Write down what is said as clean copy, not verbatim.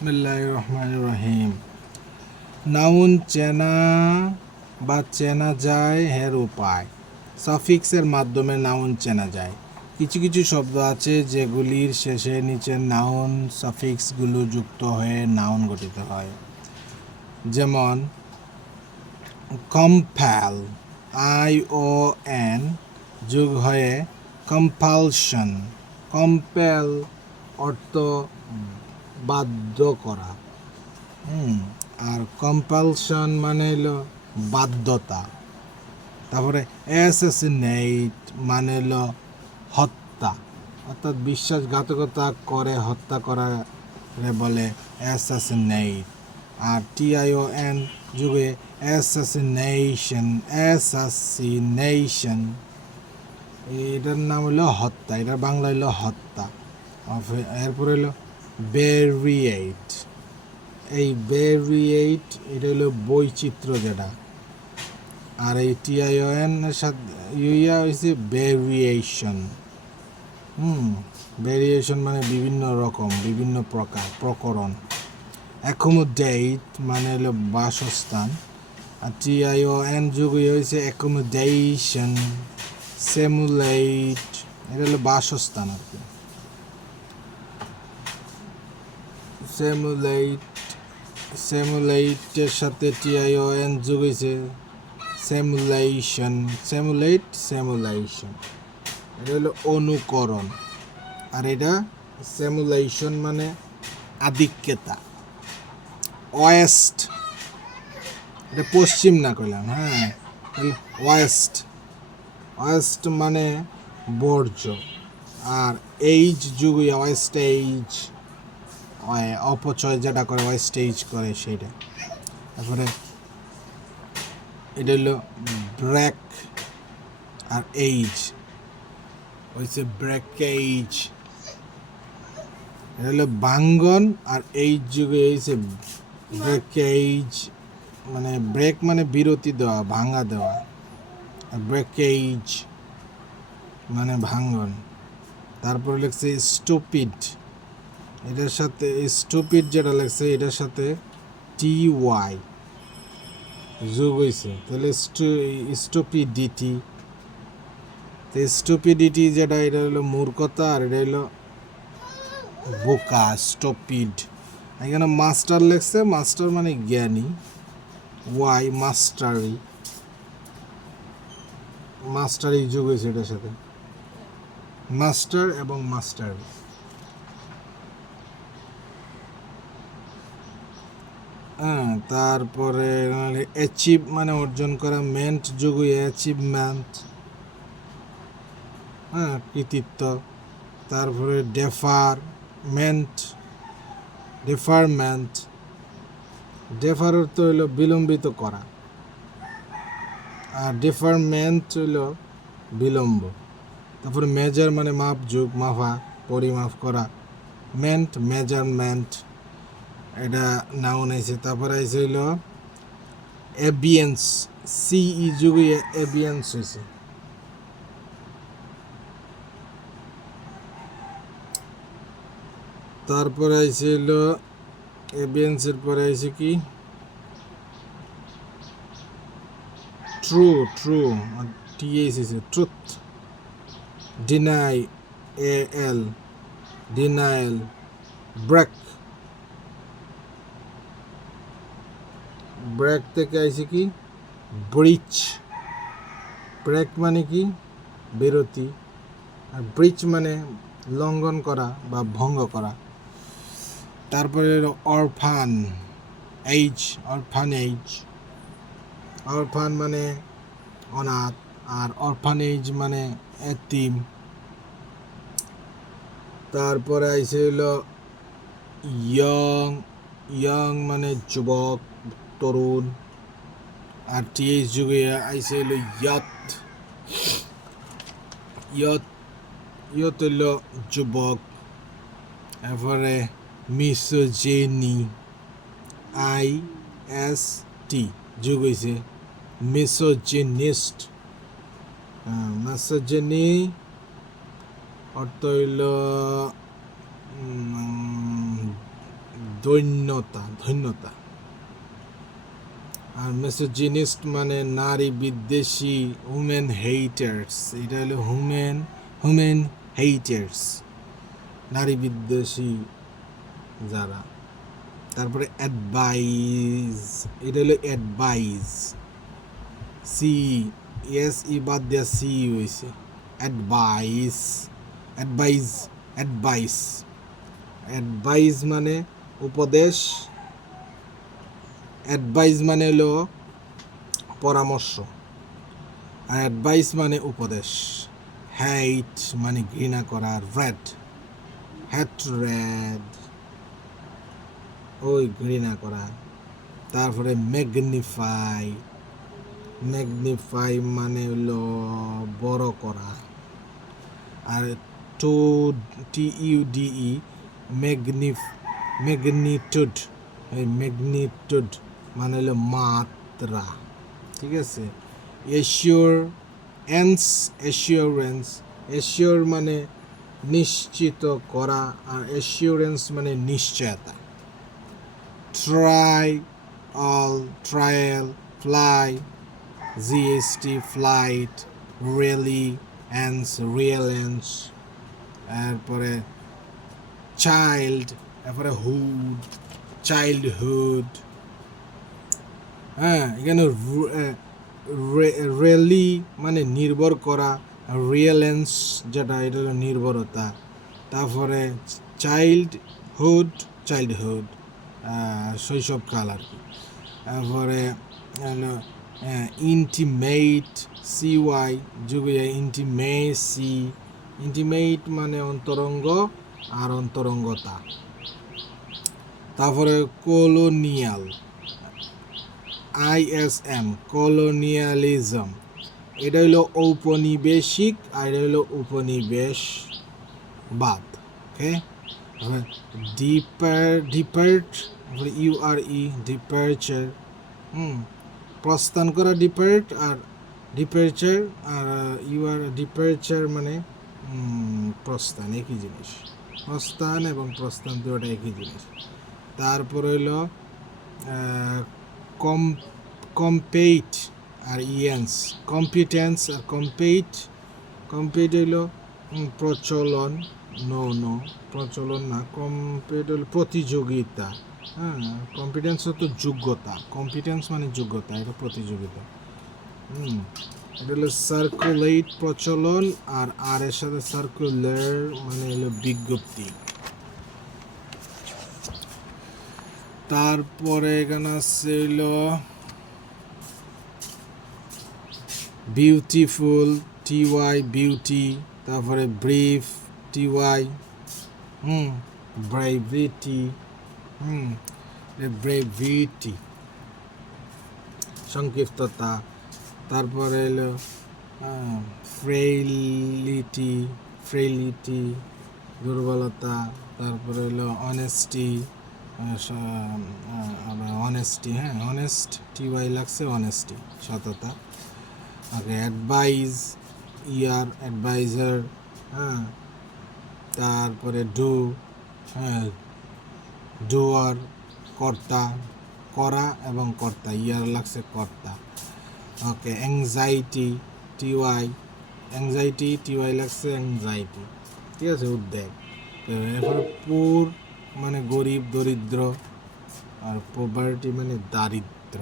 বিসমিল্লাহির রহমানির রহিম। নাউন চেনা বা চেনা যায় এর উপায়। সাফিক্সের মাধ্যমে নাউন চেনা যায়। কিছু কিছু শব্দ আছে যেগুলির শেষে নিচের নাউন সাফিক্সগুলো যুক্ত হয়ে নাউন গঠিত হয়। যেমন কম্প্যাল, ION যোগ হয়ে কম্পালশন। কম্পেল অর্থ বাধ্য করা, আর কম্পালশন মানে হলো বাধ্যতা। তারপরে অ্যাসাসিনেট মানে হলো হত্যা, অর্থাৎ বিশ্বাসঘাতকতা করে হত্যা করা বলে অ্যাসাসিনেট। আর TION যুগে অ্যাসাসিনেশন এটার নাম হলো হত্যা, এটার বাংলা হলো হত্যা। এরপরে হলো ভেরিয়েট। এই ভেরিয়েট এটা হলো বৈচিত্র্য যেটা, আর এই TION এর সাথে ইউইয়া হয়েছে ভেরিয়েশন। ভেরিয়েশন মানে বিভিন্ন রকম, বিভিন্ন প্রকার, প্রকরণ। অ্যাকোমোডেট মানে হলো বাসস্থান, আর TION যুগ হয়েছে অ্যাকোমোডেশন। সিমুলেট এটা হলো বাসস্থান আর কি। সিমুলেটের সাথে TION যোগ হয়েছে সিমুলেশন। সিমুলেশন এটা হলো অনুকরণ, আর এটা সিমুলেশন মানে আধিক্যতা। ওয়েস্ট এটা পশ্চিম না কইলাম, ওয়েস্ট মানে বর্জ্য। আর এইজ যুগ ওয়েস্ট এইজ, অপচয় যেটা করে ওয়েস্টেজ করে সেটা। তারপরে এটা হলো ব্রেক আর এইজ হয়েছে ব্রেকেজ। এটা হলো ভাঙ্গন, আর এইজ যুগে হয়েছে ব্রেকেজ, মানে ব্রেক মানে বিরতি দেওয়া, ভাঙা দেওয়া, আর ব্রেকেজ মানে ভাঙ্গন। তারপরে লিখছে স্টুপিড, এটার সাথে স্টুপিড যেটা লাগছে এটার সাথে TY যোগ হয়েছে, তাহলে স্টুপিডিটি। স্টুপিডিটি যেটা এটা হলো মূর্খতা, আর এটা হলো বোকা, স্টুপিড। এখানে মাস্টার লেখছে, মাস্টার মানে জ্ঞানী, ওয়াই মাস্টারি যোগ হয়েছে এটার সাথে, মাস্টার এবং মাস্টারি। তারপরে অ্যাচিভ মানে অর্জন করা, মেন্ট যোগ অ্যাচিভমেন্ট, কৃতিত্ব। তারপরে ডেফারমেন্ট ডেফার অর্থ হইল বিলম্বিত করা, আর ডেফারমেন্ট হইল বিলম্ব। তারপরে মেজার মানে মাপ, যোগ মাপা, পরিমাপ করা। মেজারমেন্ট এটা নাউন আইছে। তারপরে আইছে হইল এবিয়েন্স, CE যুগে এবিয়েন্স হয়েছে। তারপরে আইছে হইল এবিয়েন্সের পরে আইছে কি ট্রু, TH হয়েছে ট্রুথ। ডিনায়াল, ব্রেক থেকে আইছে কি ব্রেক মানে কি বিরতি, আর ব্রিচ মানে লঙ্ঘন করা বা ভঙ্গ করা। তারপরে অরফান মানে অনাথ, আর অরফানেজ মানে এতিম। তারপরে আইছে হইল ইয়ং মানে যুবক, তরুণ, আর TH যুগে আইছে হইল ইয়ত হইল যুবক। এরপরে মিসোজেনি, IST যুগ হয়েছে মিসোজেনিস্ট। মিসোজেনি অর্থ হইল ধন্যতা। আর মেসোজিনিস্ট মানে নারী বিদ্বেষী, উমেন হেইটার্স, এটা হলো হুমেন হেইটার্স, নারী বিদ্বেষী যারা। তারপরে অ্যাডভাইজ, এটা হলো অ্যাডভাইজ, সি এস ই বাদ দেওয়া সি হয়েছে, অ্যাডভাইস, অ্যাডভাইজ, অ্যাডভাইস, অ্যাডভাইস মানে উপদেশ, অ্যাডভাইস মানে হলো পরামর্শ, আর অ্যাডভাইস মানে উপদেশ। হেইট মানে ঘৃণা করা, হ্যাট্রেড ওই ঘৃণা করা। তারপরে ম্যাগনিফাই মানে হলো বড় করা। আর TUDE ম্যাগনিটিউড, মানে হলো মাত্রা, ঠিক আছে। অ্যাসিওর মানে নিশ্চিত করা, আর অ্যাসিওরেন্স মানে নিশ্চয়তা। ট্রায়াল, ফ্লাই, GST, ফ্লাইট, রিয়েলেন্স, তারপরে তারপরে চাইল্ডহুড। হ্যাঁ, এখানে রেলি মানে নির্ভর করা, রিয়েলেন্স যেটা এটা হলো নির্ভরতা। তারপরে চাইল্ডহুড শৈশবকাল আর কি। তারপরে হলো ইন্টিমেট, CY যুগে ইন্টিমেট মানে অন্তরঙ্গ আর অন্তরঙ্গতা। তারপরে কলোনিয়াল, ISM কলোনিয়ালিজম, এটা হলো ঔপনিবেশিক আর এটা হলো উপনিবেশবাদ। ওকে, ডিপার্চার, প্রস্থান করা, ডিপার্চার, আর ডিপার্চার মানে প্রস্থান, একই জিনিস। প্রস্থান এবং প্রস্থান দুটোটা একই জিনিস। তারপর হইল কম্পেট আর কম্পিটেন্স আর কম্পেট হইল প্রচলন, প্রচলন না, কম্পেট হইল প্রতিযোগিতা। হ্যাঁ, কম্পিটেন্স হতো যোগ্যতা, কম্পিটেন্স মানে যোগ্যতা, এটা প্রতিযোগিতা। এটা হলো সার্কুলেট প্রচলন, আর এর সাথে সার্কুলার মানে হলো বিজ্ঞপ্তি। তারপরে এখানে আছে হলো বিউটিফুল, TY বিউটি, তারপরে ব্রিফ, TY, ব্রেভিটি সংক্ষিপ্ততা। তারপরে এলো ফ্রেইলিটি দুর্বলতা। তারপরে হলো অনেস্টি, অনেস্ট, TY লাগছে, অনেস্টি সততা। ওকে, অ্যাডভাইজ, অ্যাডভাইজার। হ্যাঁ, তারপরে ডুয়ার কর্তা, করা এবং কর্তা, লাগছে কর্তা। ওকে, অ্যাংজাইটি, TY লাগছে অ্যাংজাইটি, ঠিক আছে, উদ্বেগ। এরপরে পুর মানে গরিব, দরিদ্র, আর পভার্টি মানে দারিদ্র।